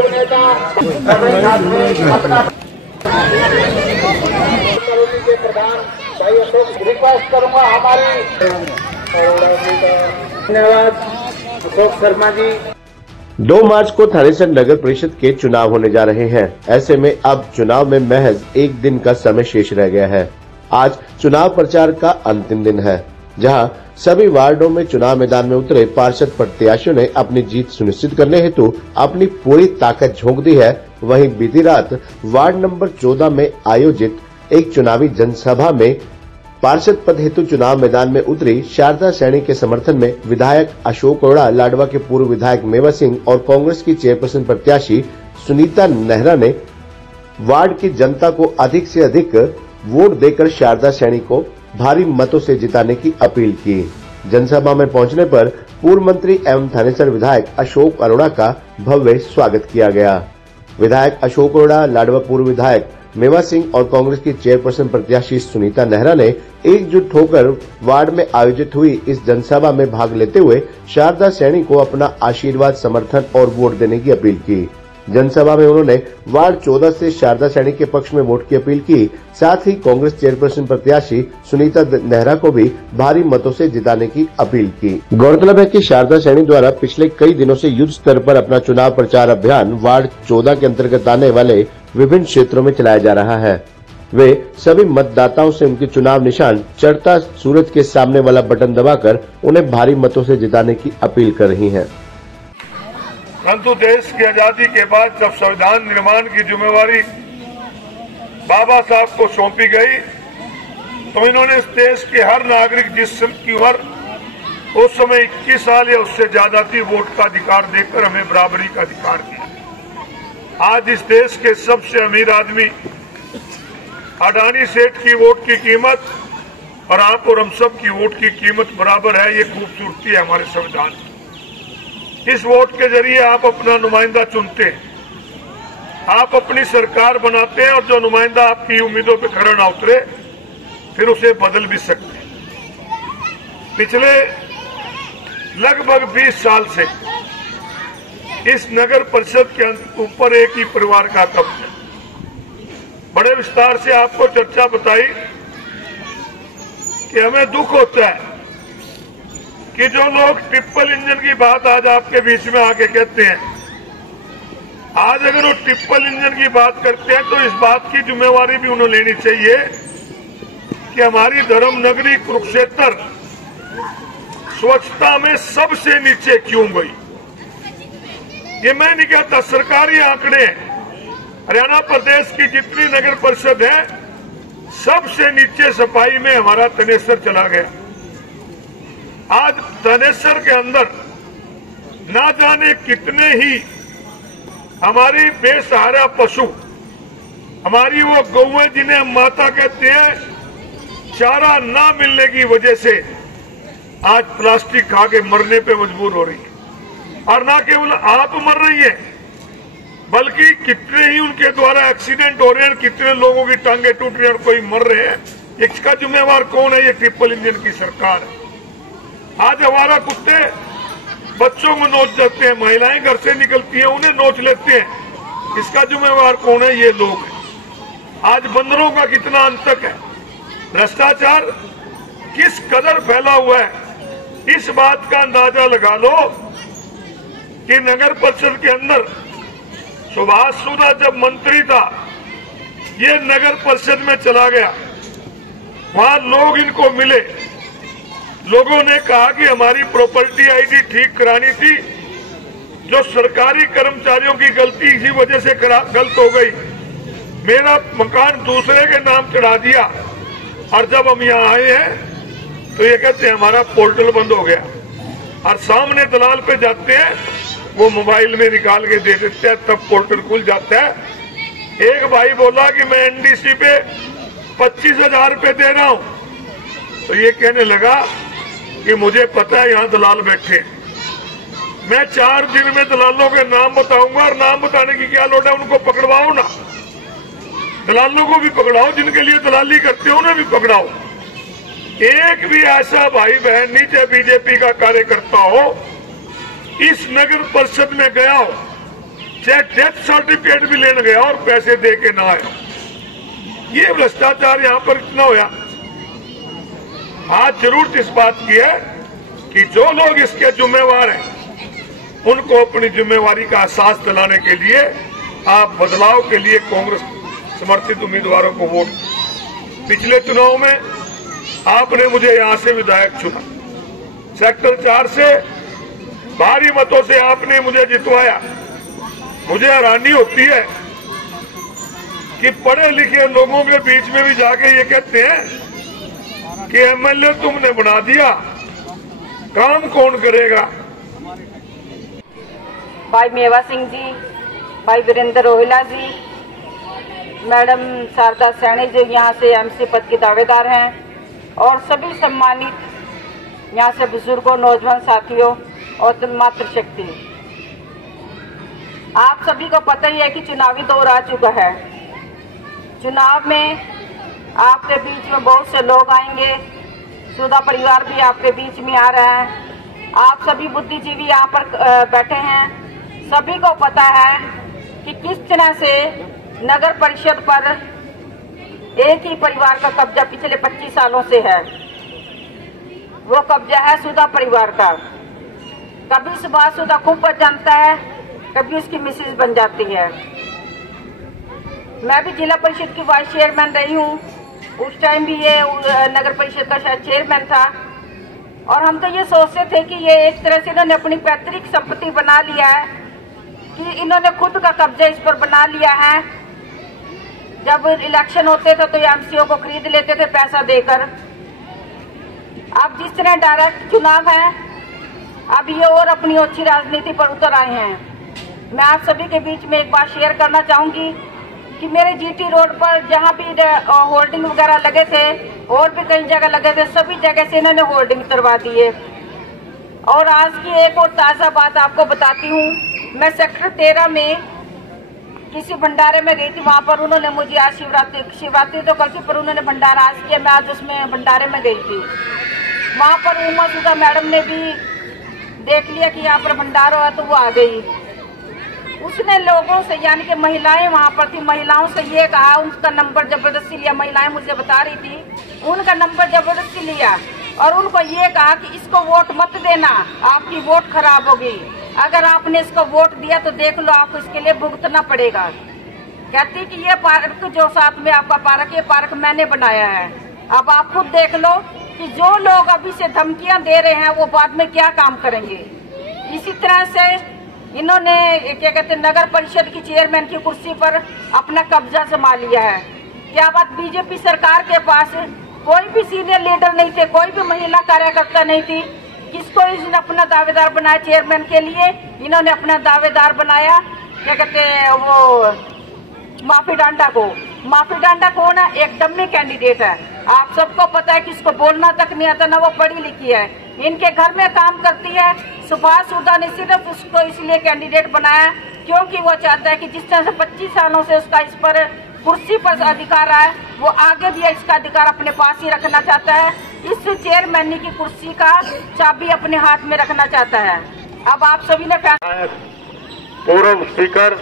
सहयोग नेता अपना के प्रधान भाई अशोक रिक्वेस्ट करूंगा हमारी। धन्यवाद अशोक शर्मा जी। 2 मार्च को थानेसर नगर परिषद के चुनाव होने जा रहे हैं। ऐसे में अब चुनाव में महज 1 दिन का समय शेष रह गया है। आज चुनाव प्रचार का अंतिम दिन है, जहां सभी वार्डों में चुनाव मैदान में उतरे पार्षद प्रत्याशियों ने अपनी जीत सुनिश्चित करने हेतु अपनी पूरी ताकत झोंक दी है। वहीं बीती रात वार्ड नंबर 14 में आयोजित एक चुनावी जनसभा में पार्षद पद हेतु चुनाव मैदान में उतरी शारदा सैनी के समर्थन में विधायक अशोक अरोड़ा, लाडवा के पूर्व विधायक मेवा सिंह और कांग्रेस की चेयरपर्सन प्रत्याशी सुनीता नेहरा ने वार्ड की जनता को अधिक से अधिक वोट देकर शारदा सैनी को भारी मतों से जिताने की अपील की। जनसभा में पहुंचने पर पूर्व मंत्री एवं थानेसर विधायक अशोक अरोड़ा का भव्य स्वागत किया गया। विधायक अशोक अरोड़ा, लाडवा पूर्व विधायक मेवा सिंह और कांग्रेस की चेयरपर्सन प्रत्याशी सुनीता नेहरा ने एकजुट होकर वार्ड में आयोजित हुई इस जनसभा में भाग लेते हुए शारदा सैनी को अपना आशीर्वाद, समर्थन और वोट देने की अपील की। जनसभा में उन्होंने वार्ड 14 से शारदा सैनी के पक्ष में वोट की अपील की। साथ ही कांग्रेस चेयरपर्सन प्रत्याशी सुनीता नेहरा को भी भारी मतों से जिताने की अपील की। गौरतलब है कि शारदा सैनी द्वारा पिछले कई दिनों से युद्ध स्तर पर अपना चुनाव प्रचार अभियान वार्ड 14 के अंतर्गत आने वाले विभिन्न क्षेत्रों में चलाया जा रहा है। वे सभी मतदाताओं से उनके चुनाव निशान चढ़ता सूरज के सामने वाला बटन दबाकर उन्हें भारी मतों से जिताने की अपील कर रही हैं। परंतु देश की आजादी के बाद जब संविधान निर्माण की जिम्मेवारी बाबा साहब को सौंपी गई, तो इन्होंने इस देश के हर नागरिक जिसकी उम्र उस समय 21 साल या उससे ज्यादा थी, वोट का अधिकार देकर हमें बराबरी का अधिकार दिया। आज इस देश के सबसे अमीर आदमी अडानी सेठ की वोट की कीमत और आप और हम सब की वोट की कीमत बराबर है। ये खूबसूरती है हमारे संविधान की। इस वोट के जरिए आप अपना नुमाइंदा चुनते हैं, आप अपनी सरकार बनाते हैं और जो नुमाइंदा आपकी उम्मीदों पे खरा ना उतरे फिर उसे बदल भी सकते हैं। पिछले लगभग 20 साल से इस नगर परिषद के ऊपर एक ही परिवार का कब्जा। बड़े विस्तार से आपको चर्चा बताई कि हमें दुख होता है कि जो लोग ट्रिपल इंजन की बात आज आपके बीच में आके कहते हैं, आज अगर वो ट्रिपल इंजन की बात करते हैं तो इस बात की जिम्मेवारी भी उन्हें लेनी चाहिए कि हमारी धर्म नगरी कुरुक्षेत्र स्वच्छता में सबसे नीचे क्यों गई। ये मैं नहीं कहता, सरकारी आंकड़े हरियाणा प्रदेश की जितनी नगर परिषद है सबसे नीचे सफाई में हमारा थानेसर चला गया। आज थानेसर के अंदर ना जाने कितने ही हमारी बेसहारा पशु, हमारी वो गौएं जिन्हें हम माता कहते हैं, चारा ना मिलने की वजह से आज प्लास्टिक खा के मरने पे मजबूर हो रही है। और ना केवल आप मर रही है बल्कि कितने ही उनके द्वारा एक्सीडेंट हो रहे हैं, कितने लोगों की टांगे टूट रही हैं और कोई मर रहे हैं। इसका जिम्मेवार कौन है? ये ट्रिपल इंजन की सरकार है। आज हमारा कुत्ते बच्चों को नोच देते हैं, महिलाएं घर से निकलती हैं उन्हें नोच लेते हैं। इसका जिम्मेवार कौन है? ये लोग हैं। आज बंदरों का कितना अंतक है, भ्रष्टाचार किस कदर फैला हुआ है, इस बात का अंदाजा लगा लो कि नगर परिषद के अंदर सुभाष सुधा जब मंत्री था, ये नगर परिषद में चला गया, वहां लोग इनको मिले, लोगों ने कहा कि हमारी प्रॉपर्टी आईडी ठीक करानी थी, जो सरकारी कर्मचारियों की गलती इसी वजह से गलत हो गई, मेरा मकान दूसरे के नाम चढ़ा दिया। और जब हम यहाँ आए हैं तो ये कहते हैं हमारा पोर्टल बंद हो गया, और सामने दलाल पे जाते हैं, वो मोबाइल में निकाल के दे देते हैं, तब पोर्टल खुल जाता है। एक भाई बोला कि मैं एनडीसी पे 25,000 रुपये दे रहा हूं, तो ये कहने लगा कि मुझे पता है यहाँ दलाल बैठे हैं, मैं 4 दिन में दलालों के नाम बताऊंगा, और नाम बताने की क्या लोड़ है, उनको पकड़वाओ ना, दलालों को भी पकड़ाओ, जिनके लिए दलाली करते हो उन्हें भी पकड़ाओ। एक भी ऐसा भाई बहन नहीं चाहे बीजेपी का कार्यकर्ता हो इस नगर परिषद में गया हो चाहे डेथ सर्टिफिकेट भी लेने गया और पैसे दे के ना आया। ये भ्रष्टाचार यहाँ पर इतना होया। आज जरूरत इस बात की है कि जो लोग इसके जिम्मेवार हैं उनको अपनी जिम्मेवारी का एहसास दिलाने के लिए आप बदलाव के लिए कांग्रेस समर्थित उम्मीदवारों को वोट। पिछले चुनाव में आपने मुझे यहां से विधायक चुना, सेक्टर 4 से भारी मतों से आपने मुझे जितवाया। मुझे हैरानी होती है कि पढ़े लिखे लोगों के बीच में भी जाके ये कहते हैं कि एमएलए तुमने बना दिया, काम कौन करेगा। भाई मेवा सिंह जी, भाई वीरेंद्र रोहिला जी, मैडम शारदा सैनी जो यहाँ से एमसी पद की दावेदार हैं, और सभी सम्मानित यहाँ से बुजुर्गों, नौजवान साथियों और मातृशक्ति। आप सभी को पता ही है कि चुनावी दौर आ चुका है। चुनाव में आपके बीच में बहुत से लोग आएंगे, सुधा परिवार भी आपके बीच में आ रहा है। आप सभी बुद्धिजीवी यहाँ पर बैठे हैं। सभी को पता है कि किस तरह से नगर परिषद पर एक ही परिवार का कब्जा पिछले 25 सालों से है। वो कब्जा है सुधा परिवार का। कभी सुभाष सुधा खूब बच जानता है, कभी उसकी मिसेज बन जाती है। मैं भी जिला परिषद की वाइस चेयरमैन रही हूँ, उस टाइम भी ये नगर परिषद का शायद चेयरमैन था। और हम तो ये सोचते थे कि ये एक तरह से इन्होंने अपनी पैतृक संपत्ति बना लिया है, कि इन्होंने खुद का कब्जा इस पर बना लिया है। जब इलेक्शन होते थे तो ये एमसीओ को खरीद लेते थे पैसा देकर। अब जिस तरह डायरेक्ट चुनाव है, अब ये और अपनी अच्छी राजनीति पर उतर आए हैं। मैं आप सभी के बीच में एक बात शेयर करना चाहूंगी कि मेरे जीटी रोड पर जहाँ भी होर्डिंग वगैरह लगे थे और भी कई जगह लगे थे, सभी जगह से इन्होंने होर्डिंग करवा दिए। और आज की एक और ताज़ा बात आपको बताती हूँ। मैं सेक्टर 13 में किसी भंडारे में गई थी। वहाँ पर उन्होंने मुझे आज शिवरात्रि तो कल थी, पर उन्होंने भंडारा आज किया। मैं आज उसमें भंडारे में गई थी। वहाँ पर उमा सुधा मैडम ने भी देख लिया कि यहाँ पर भंडारा है, तो वो आ गई। उसने लोगों से, यानी कि महिलाएं वहाँ पर थी, महिलाओं से ये कहा, उनका नंबर जबरदस्ती लिया। महिलाएं मुझे बता रही थी, उनका नंबर जबरदस्ती लिया और उनको ये कहा कि इसको वोट मत देना, आपकी वोट खराब होगी। अगर आपने इसको वोट दिया तो देख लो, आपको इसके लिए भुगतना पड़ेगा। कहती कि ये पार्क जो साथ में आपका पार्क, ये पार्क मैंने बनाया है। अब आप खुद देख लो कि जो लोग अभी से धमकियां दे रहे हैं वो बाद में क्या काम करेंगे। इसी तरह से इन्होंने क्या कहते हैं, नगर परिषद की चेयरमैन की कुर्सी पर अपना कब्जा जमा लिया है। क्या बात, बीजेपी सरकार के पास कोई भी सीनियर लीडर नहीं थे, कोई भी महिला कार्यकर्ता नहीं थी। किसको इसने अपना दावेदार बनाया चेयरमैन के लिए? इन्होंने अपना दावेदार बनाया क्या कहते हैं वो माफी डांडा को। माफी डांडा कौन है? एक डम्मी कैंडिडेट है। आप सबको पता है कि इसको बोलना तक नहीं आता, ना वो पढ़ी लिखी है। इनके घर में काम करती है। सुभाष सुधा ने सिर्फ उसको इसलिए कैंडिडेट बनाया क्योंकि वो चाहता है कि जिस तरह से 25 सालों से उसका इस पर कुर्सी पर अधिकार है, वो आगे भी इसका अधिकार अपने पास ही रखना चाहता है। इस चेयरमैन की कुर्सी का चाबी अपने हाथ में रखना चाहता है। अब आप सभी ने पूर्व स्पीकर,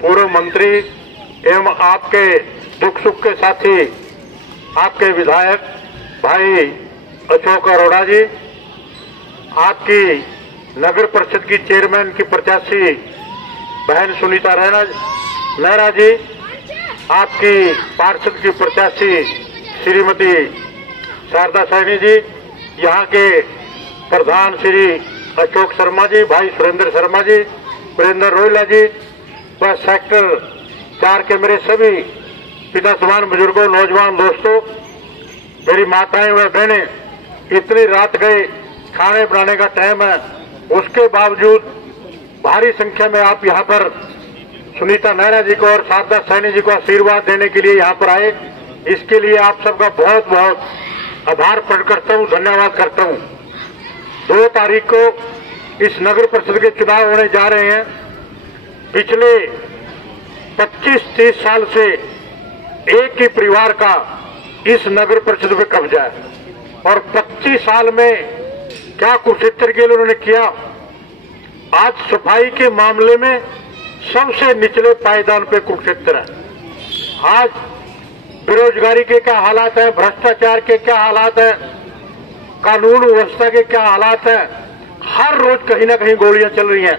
पूर्व मंत्री एवं आपके दुख सुख के साथी, आपके विधायक भाई अशोक अरोड़ा जी, आपकी नगर परिषद की चेयरमैन की प्रत्याशी बहन सुनीता नेहरा जी, आपकी पार्षद की प्रत्याशी श्रीमती शारदा सैनी जी, यहाँ के प्रधान श्री अशोक शर्मा जी, भाई सुरेंद्र शर्मा जी, वीरेंद्र रोहिला जी, व सेक्टर 4 के मेरे सभी पिता समान बुजुर्गों, नौजवान दोस्तों, मेरी माताएं व बहनें, इतनी रात गए, खाने बनाने का टाइम है, उसके बावजूद भारी संख्या में आप यहाँ पर सुनीता नेहरा जी को और शारदा सैनी जी को आशीर्वाद देने के लिए यहाँ पर आए। इसके लिए आप सबका बहुत बहुत आभार प्रकट करता हूँ, धन्यवाद करता हूँ। 2 तारीख को इस नगर परिषद के चुनाव होने जा रहे हैं। पिछले 25-30 साल से एक ही परिवार का इस नगर परिषद में कब्जा है और 25 साल में क्या कुरुक्षेत्र के लिए उन्होंने किया। आज सफाई के मामले में सबसे निचले पायदान पे कुरुक्षेत्र है। आज बेरोजगारी के क्या हालात है, भ्रष्टाचार के क्या हालात है, कानून व्यवस्था के क्या हालात है, हर रोज कहीं ना कहीं गोलियां चल रही हैं।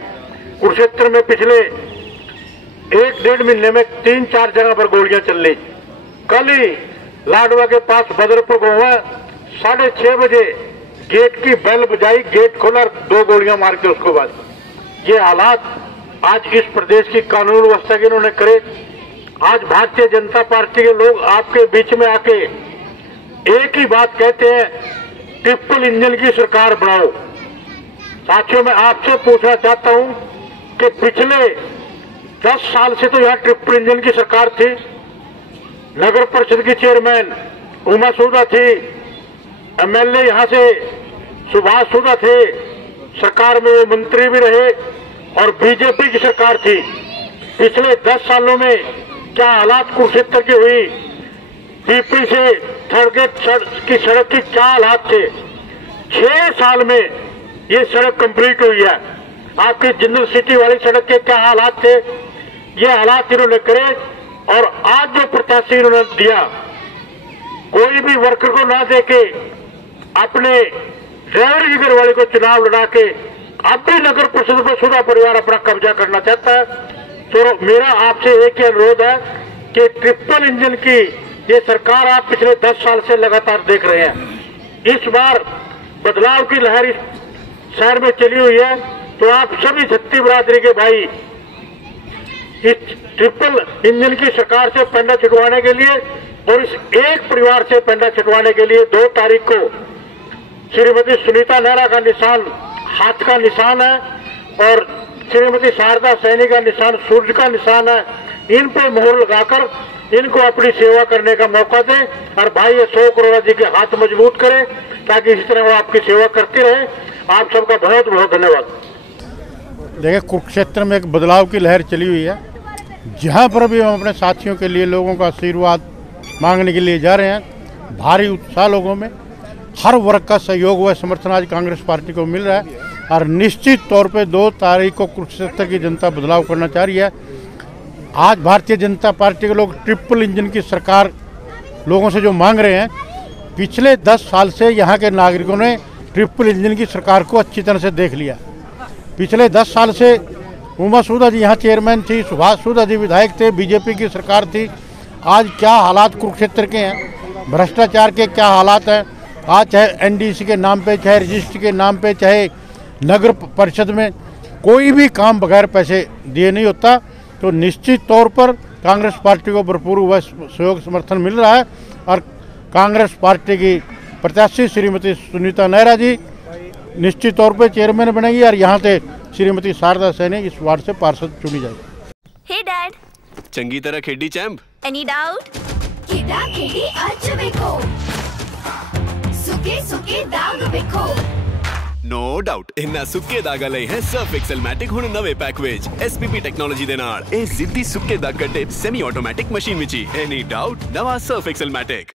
कुरुक्षेत्र में पिछले 1-1.5 महीने में 3-4 जगह पर गोलियां चल रही। कल ही लाडवा के पास बदरपुर गांव है, 6:30 बजे गेट की बेल बजाई, गेट खोला, 2 गोलियां मार के उसको बाद। ये हालात आज इस प्रदेश की कानून व्यवस्था के इन्होंने करे। आज भारतीय जनता पार्टी के लोग आपके बीच में आके एक ही बात कहते हैं, ट्रिपल इंजन की सरकार बनाओ। साथियों, मैं आपसे पूछना चाहता हूं कि पिछले 10 साल से तो यहां ट्रिपल इंजन की सरकार थी। नगर परिषद की चेयरमैन उमा सूदा थी, एमएलए यहां से सुभाष सूदा थे, सरकार में वो मंत्री भी रहे और बीजेपी की सरकार थी। पिछले 10 सालों में क्या हालात कुरुक्षेत्र की हुई, पीपी से थर्डगेट की सड़क की क्या हालात थे। 6 साल में ये सड़क कंप्लीट हुई है। आपकी जिंदल सिटी वाली सड़क के क्या हालात थे, ये हालात इन्होंने करे। और आज जो प्रत्याशी इन्होंने दिया, कोई भी वर्कर को ना देके अपने ड्राइवर की घर वाले को चुनाव लड़ा के अब भी नगर परिषद पर सुधा परिवार अपना कब्जा करना चाहता है। तो मेरा आपसे एक ही अनुरोध है कि ट्रिपल इंजन की ये सरकार आप पिछले 10 साल से लगातार देख रहे हैं। इस बार बदलाव की लहर इस शहर में चली हुई है, तो आप सभी छत्ती बिरादरी के भाई इस ट्रिपल इंजन की सरकार से पंडा छुटवाने के लिए और इस एक परिवार से पंडा छुटवाने के लिए 2 तारीख को श्रीमती सुनीता नेहरा का निशान हाथ का निशान है और श्रीमती शारदा सैनी का निशान सूर्य का निशान है। इन पे मोहर लगाकर इनको अपनी सेवा करने का मौका दें और भाई अशोक अरोड़ा जी के हाथ मजबूत करें ताकि इसी तरह वो आपकी सेवा करते रहे। आप सबका बहुत बहुत धन्यवाद। देखिए, कुरुक्षेत्र में एक बदलाव की लहर चली हुई है। जहाँ पर भी हम अपने साथियों के लिए लोगों का आशीर्वाद मांगने के लिए जा रहे हैं, भारी उत्साह लोगों में, हर वर्ग का सहयोग व समर्थन आज कांग्रेस पार्टी को मिल रहा है और निश्चित तौर पे 2 तारीख को कुरुक्षेत्र की जनता बदलाव करना चाह रही है। आज भारतीय जनता पार्टी के लोग ट्रिपल इंजन की सरकार लोगों से जो मांग रहे हैं, पिछले 10 साल से यहाँ के नागरिकों ने ट्रिपल इंजन की सरकार को अच्छी तरह से देख लिया। पिछले 10 साल से उमा सूदा जी यहाँ चेयरमैन थी, सुभाष सूदा जी विधायक थे, बीजेपी की सरकार थी। आज क्या हालात कुरुक्षेत्र के हैं, भ्रष्टाचार के क्या हालात हैं। आज चाहे एनडीसी के नाम पे, चाहे रजिस्ट्री के नाम पे, चाहे नगर परिषद में कोई भी काम बगैर पैसे दिए नहीं होता। तो निश्चित तौर पर कांग्रेस पार्टी को भरपूर हुआ सहयोग समर्थन मिल रहा है और कांग्रेस पार्टी की प्रत्याशी श्रीमती सुनीता नेहरा जी निश्चित तौर पर चेयरमैन बनेगी और यहाँ से श्रीमती शारदा सैनी इस वार्ड से पार्षद चुनी जाएगी। हे डैड, चंगी तरह खेडी चैंप। Any doubt? कीड़ा खेडी अच वेखो, सुके सुके दाग वेखो। नो डाउट इन्ना सुक्के दागा लई है सर्फ एक्सेल मैटिक हुण नवे पैक विच एसपीपी टेक्नोलॉजी दे नाल ए जिद्दी सुक्के दाग कटे semi automatic machine which. Any doubt नवा सर्फ एक्सेल मैटिक।